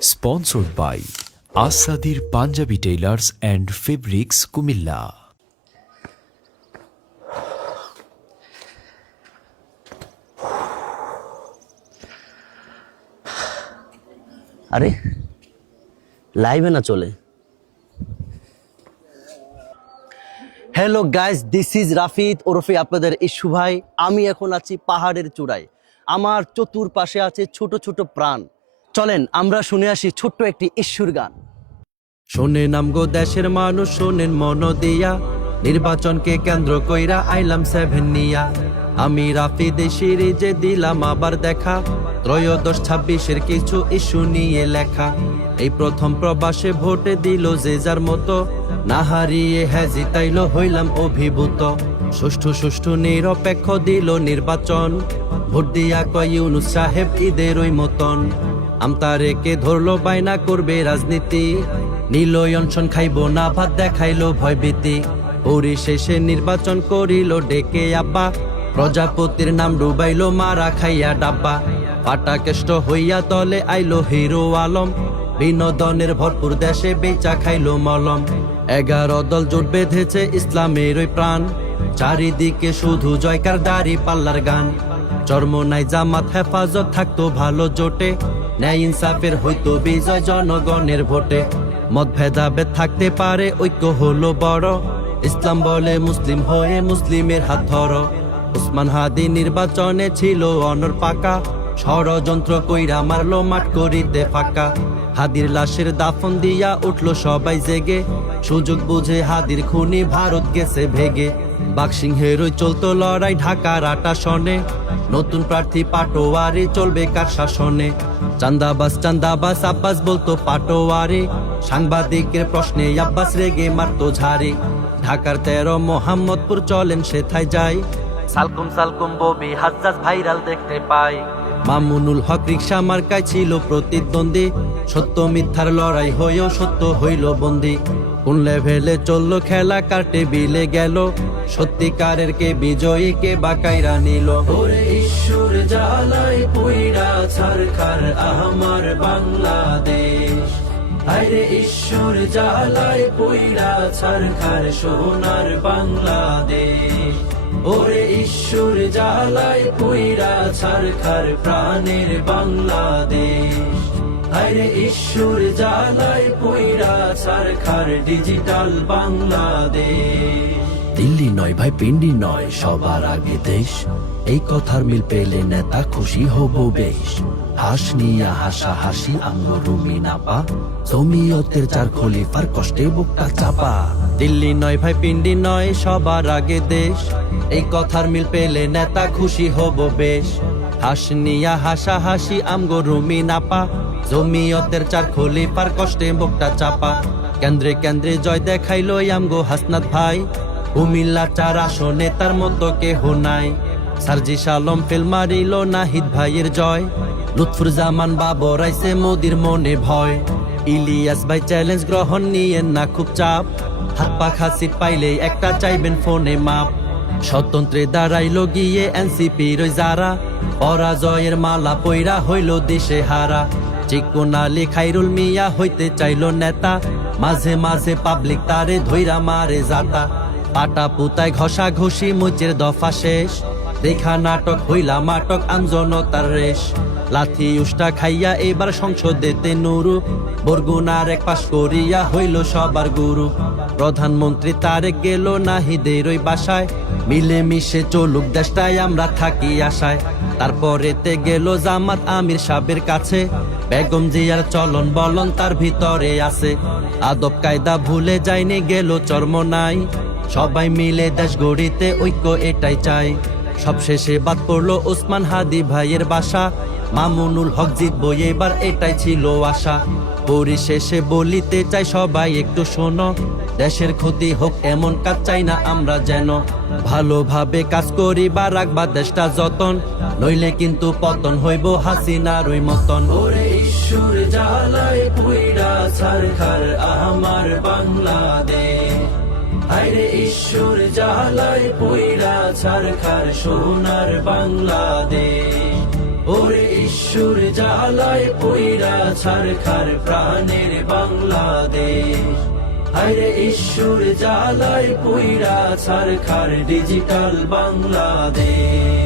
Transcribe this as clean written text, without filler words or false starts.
Sponsored by Asadir Punjabi Tailors and Fabrics Kumilla. আরে লাইভে না চলে। Hello guys, this is Rafid ওরফে আপনাদের ইস্যু ভাই। আমি এখন আছি পাহাড়ের চূড়ায়। আমার চতুর্পাশে আছে ছোট ছোট প্রাণ। চলেন আমরা শুনে আসি ছোট্ট একটি ইস্যুর গান। শোনেন আমগো দেশের মানুষ, শোনেন মন দিয়া, নির্বাচনকে কেন্দ্র কইরা আইলাম 7 নিয়া। আমি রাফিদ সিরিজে দিলাম আবার দেখা, 23-26-এর কিছু ইস্যু নিয়ে লেখা। এই প্রথম প্রবাসে ভোটে দিল যে যার মতো, না হারিয়ে হ্যাঁ জিতাইল হইলাম অভিভূত। সুষ্ঠু নিরপেক্ষ দিল নির্বাচন, ভোট দিয়া কয় ইউনূস সাহেব ঈদের ওই মতন। আমতারেকে ধরলো বাইনা করবে রাজনীতি, নিল অনশন খাইব না ভাত দেখাইলো ভয়ভীতি। পরিশেষে নির্বাচন করিল ডেকে আব্বা, প্রজাপতির নাম ডুবাইলো মারা খাইয়া ডাব্বা। পাটা কেষ্ট হইয়া তলে আইলো হিরো আলম, বিনোদনের ভরপুর দেশে বেচা খাইলো মলম। 11 দল জোট বেঁধেছে ইসলামের ওই প্রাণ, চারিদিকে শুধু জয়কার দাড়ি পাল্লার গান। চরমোনাই জামাত হেফাজত থাকতো ভালো জোটে, ন্যায় ইনসাফের হইতো বিজয় জনগণের ভোটে। মত ভেদাভেদ থাকতে পারে ঐক্য হলো বড়, ইসলাম বলে মুসলিম হয়ে মুসলিমের হাত ধরো। উসমান হাদি নির্বাচনে ছিল অনর পাকা, ষড়যন্ত্র কইরা মারলো মাঠ করিতে ফাঁকা। হাদির লাশের দাফন দিয়া উঠলো সবাই জেগে, সুযোগ বুঝে হাদির খুনি ভারত গেছে ভেগে। বাকসিংহের ওই চলতো লড়াই ঢাকার 8 আসনে, নতুন প্রার্থী পাটোয়ারি চলবে কার শাসনে। চান্দাবাস আব্বাস বলতো পাটোয়ারি, সাংবাদিকের প্রশ্নে আব্বাস রেগে মারতো ঝাড়ি। ঢাকার 13 মোহাম্মদপুর চলেন সেথায় যাই, সালকুম ববি হাজ্জাজ ভাইরাল দেখতে পাই। মামুনুল হক রিকশা মার্কায় ছিল প্রতিদ্বন্দ্বী, সত্য মিথ্যার লড়াই হয়েও সত্য হইল বন্দী। কোন লেভেলে চললো খেলা কার টেবিলে গেল, সত্যিকারের কে বিজয়ী কে বাকাইরা নিল। ওরে ঈশ্বর জ্বালায় পুইরা ছারখার আমার বাংলাদেশ, আরে ঈশ্বর জ্বালায় পুইরা ছারখার সোনার বাংলাদেশ। ওরে ঈশ্বর জ্বালায় পুইরা ছারখার প্রাণের বাংলাদেশ, আরে ঈশ্বর জ্বালায় পুইরা ছারখার ডিজিটাল বাংলাদেশ। দিল্লি নয় ভাই পিন্ডি নয়, সবার আগে দেশ, এই কথার মিল পেলে নেতা খুশি হব বেশ। হাস নিয়া হাসাহাসি আঙ্গুরুমি নাপা, জমিয়তের 4 খলিফার কষ্টে বুকটা চাপা। দিল্লি নয় ভাই পিন্ডি নয়, সবার আগে দেশ, এই কথার মিল পেলে নেতা খুশি হব বেশ। হাস নিয়া হাসাহাসি আমগরুমি নাপা, জমিয়তের 4 খলিফার কষ্টে বুকটা চাপা। কেন্দ্রে কেন্দ্রে জয় দেখাইলো আমগো হাসনাত ভাই, কুমিল্লা 4 আসনে তার মতো কেহ নাই। সার্জিস আলম ফেল মারিল নাহিদ ভাইয়ের জয়, লুৎফুর জামান বাবর আইছে মোদির মনে ভয়। ইলিয়াস ভাই চ্যালেঞ্জ গ্রহণ নিয়ে না খুব চাপ, হাত পাখা সিট পাইলে একটা চাইবেন ফোনে মাপ। স্বতন্ত্রে দাঁড়াইলো গিয়ে এনসিপির ওই যারা, পরাজয়ের মালা পইরা হইল দিশে হারা। চিকন আলী খাইরুল মিয়া হইতে চাইলো নেতা, মাঝে মাঝে পাবলিক তারে ধইরা মারে জাতা। পাটা পুতায় ঘষা ঘষি মুচের দফা শেষ, দেখা নাটক হইলা মাটক আমজনতার রেশ। লাথি উষ্টা খাইয়া এবার সংসদেতে নুরু, বরগুনার 1 পাশ করিয়া হইল সবার গুরু। প্রধানমন্ত্রী তারেক গেল নাহিদের ওই বাসায়, মিলে মিশে চলুক দেশটায় আমরা থাকি আশায়। তারপরেতে গেল জামাত আমির সাহেবের কাছে, বেগম জিয়ার চলন বলন তার ভিতরে আছে। আদব কায়দা ভুলে যায়নি গেল চরমোনাই, সবাই মিলে দেশ গড়িতে ঐক্য এটাই চাই। সবশেষে বাদ পড়লো ওসমান হাদি ভাইয়ের বাসা, মামুনুল হক জিতবো এবার এটাই ছিল আশা। পরিশেষে বলিতে চাই সবাই একটু শোনো, দেশের ক্ষতি হোক এমন কাজ চাই না আমরা যেন। ভালোভাবে কাজ করি বা রাখবা দেশটা যতন, নইলে কিন্তু পতন হইব হাসিনার ওই মতন। ওরে ঈশ্বর জ্বালায় পুইরা ছারখার আমার বাংলাদেশ, আরে ঈশ্বর জ্বালায় পুইরা ছারখার সোনার বাংলাদেশ। ওরে ইস্যুর জ্বালায় পইরা ছারখার প্রাণের বাংলাদেশ। হায়রে ইস্যুর জ্বালায় পইরা ছারখার ডিজিটাল বাংলাদেশ।